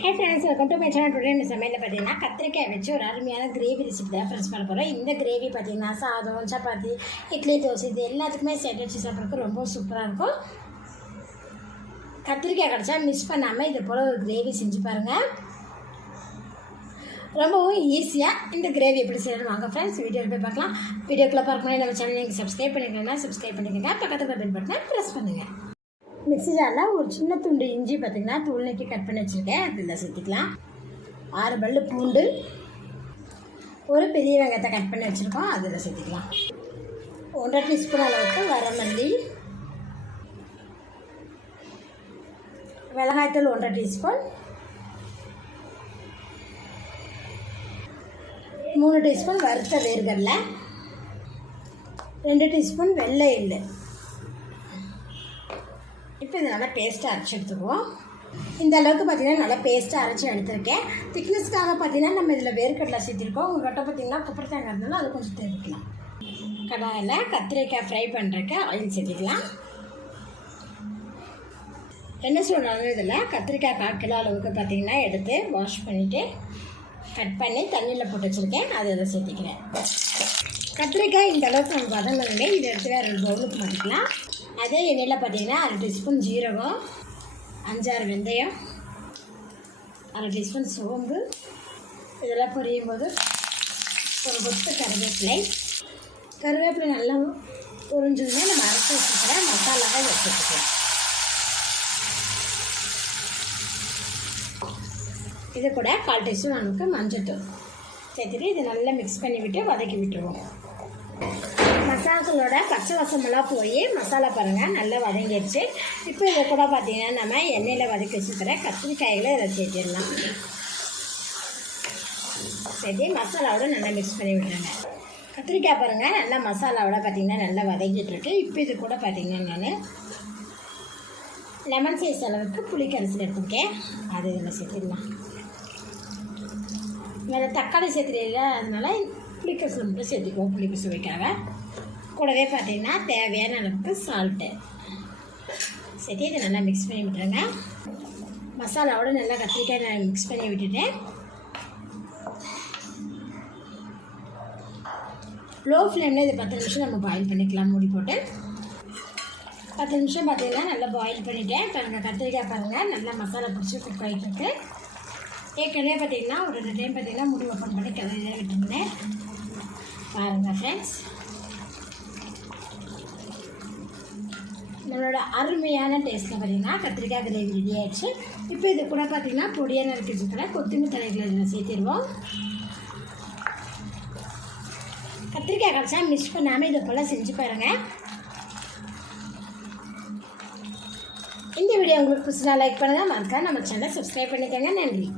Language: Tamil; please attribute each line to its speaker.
Speaker 1: Hey friends welcome to my channel today இந்த சமையலில் பார்த்தீங்கன்னா கத்திரிக்காய் வச்சு ஒரு அருமையான கிரேவி ரெசிபி தான் ஃப்ரெண்ட்ஸ் பண்ண போகிறோம் இந்த கிரேவி பார்த்தீங்கன்னா சாதம் சப்பாத்தி இட்லி தோசை இது எல்லாத்துக்குமே சேர்த்து வச்சு சாப்பிட்றதுக்கு ரொம்ப சூப்பராக இருக்கும். கத்திரிக்காய் கிடச்சா மிஸ் பண்ணாமல் இது போல் ஒரு கிரேவி செஞ்சு பாருங்கள் ரொம்பவும் ஈஸியாக இந்த கிரேவி எப்படி செய்யணும் வாங்க ஃப்ரெண்ட்ஸ் வீடியோ போய் பார்க்கலாம். வீடியோக்குள்ளே பார்க்கணும் நம்ம சேனல் நீங்கள் சப்ஸ்கிரைப் பண்ணிக்கணும்னா சப்ஸ்கிரைப் பண்ணிக்கோங்க. பக்கத்தில் பெல் பட்டனை ப்ரெஸ் பண்ணுங்கள் மிக்சி ஜாரில் ஒரு சின்ன துண்டு இஞ்சி பார்த்திங்கன்னா தூள் நீக்கி கட் பண்ணி வச்சுருக்கேன். அதில் சேர்த்துக்கலாம். ஆறு பல்லு பூண்டு. ஒரு பெரிய வெங்காயத்தை கட் பண்ணி வச்சுருக்கோம். அதில் சேர்த்துக்கலாம். ஒன்றரை டீஸ்பூன் அளவுக்கு வரமல்லி. மிளகாய்த்தூள் ஒன்றரை டீஸ்பூன். மூணு டீஸ்பூன் வறுத்த வேர்கடலை. ரெண்டு டீஸ்பூன் வெள்ளை எள்ளு. இப்போ இது நல்லா பேஸ்ட்டாக அரைச்சி எடுத்துக்குவோம். இந்த அளவுக்கு பார்த்தீங்கன்னா நல்லா பேஸ்ட்டாக அரைச்சி எடுத்திருக்கேன். திக்னஸ்க்காக பார்த்தீங்கன்னா நம்ம இதில் வேர்க்கடலை சேர்த்திருக்கோம். உங்கள்கிட்ட பார்த்தீங்கன்னா குப்பரை தேங்காய் இருந்தாலும் அது கொஞ்சம் தெரிவிக்கலாம் கடாயில் கத்திரிக்காய் ஃப்ரை பண்ணுறக்கு ஆயில் சேர்த்திக்கலாம். என்ன சொல்கிறாங்க இதில் கத்திரிக்காய் கால் கிலோ அளவுக்கு பார்த்தீங்கன்னா எடுத்து வாஷ் பண்ணிவிட்டு கட் பண்ணி தண்ணியில் போட்டு வச்சுருக்கேன். அதை இதை சேர்த்திக்கிறேன். கத்திரிக்காய் இந்த அளவுக்கு நம்ம வதங்கணுமே இதை எடுத்து வேறு ஒரு பவுலுக்கு மாற்றிக்கலாம் அதே எண்ணெயில் பார்த்தீங்கன்னா அரை டீஸ்பூன் ஜீரகம் அஞ்சாறு வெந்தயம் அரை டீஸ்பூன் சோம்பு. இதெல்லாம் பொரியும் போது ஒரு கொத்து கருவேப்பிலை. கருவேப்பிலை நல்லா பொரிஞ்சதுமே நம்ம அரைச்சி வச்சுக்கிற மசாலாவை வச்சுக்கலாம் இது கூட கால் டீஸ்பூன் நமக்கு மஞ்சள் தூள் சேர்த்துட்டு இதை நல்லா மிக்ஸ் பண்ணி விட்டு வதக்கி விட்டுருவோம். மசாக்களோட பச்சை வசமெல்லாம் போய் மசாலா பாருங்கள் நல்லா வதங்கிடுச்சு இப்போ இதை கூட பார்த்தீங்கன்னா நம்ம எண்ணெயில் வதக்கி வச்சுக்கிற கத்திரிக்காய்களை இதை சேர்த்திடலாம் சேர்த்து மசாலாவோட நல்லா மிக்ஸ் பண்ணி விட்டுருங்க. கத்திரிக்காய் பாருங்கள் நல்லா மசாலாவோட பார்த்தீங்கன்னா நல்லா வதங்கிட்டுருக்கு. இப்போ இது கூட பார்த்தீங்கன்னா நான் லெமன் சைஸ் அளவுக்கு புளி கரைசல் எடுத்துருக்கேன். அது இதில் சேர்த்திடலாம். வேறு தக்காளி சேர்த்துறீங்க அதனால புளிக்கரிசல் மட்டும் சேர்த்துக்குவோம் புளிப்பு சுவைக்காக. கூடவே பார்த்தீங்கன்னா தேவையான அளவுக்கு சால்ட்டு சரி இதை நல்லா மிக்ஸ் பண்ணி விட்டுருங்க. மசாலாவோட நல்லா கத்திரிக்காய் நான் மிக்ஸ் பண்ணி விட்டுட்டேன். லோ ஃப்ளேமில் இது பத்து நிமிஷம் நம்ம பாயில் பண்ணிக்கலாம் மூடி போட்டு. பத்து நிமிஷம் பார்த்தீங்கன்னா நல்லா பாயில் பண்ணிட்டேன். பாருங்கள் கத்திரிக்காய் பாருங்கள் நல்லா மசாலா பிடிச்சி குக் ஆகிட்டுருக்கு ஏற்கனவே பார்த்தீங்கன்னா ஒரு ரெண்டு டைம் பார்த்தீங்கன்னா முடி ஓப்பன் பண்ணி கிளறி விட்டுருந்தேன். பாருங்கள் ஃப்ரெண்ட்ஸ் நம்மளோட அருமையான டேஸ்ட்டில் பார்த்தீங்கன்னா கத்திரிக்காய் கிரேவி ரெடி ஆகிடுச்சு இப்போ இது கூட பார்த்தீங்கன்னா பொடியாக நறுக்கி கொத்தமல்லி தலைகளை நம்ம சேர்த்திடுவோம். கத்திரிக்காய் கிடச்சா மிஸ் பண்ணாமல் இதை போல் செஞ்சு பாருங்கள் இந்த வீடியோ உங்களுக்கு புதுசாக லைக் பண்ணுங்கள் மறக்காம நம்ம சேனலை சப்ஸ்கிரைப் பண்ணிக்கோங்க. நன்றி.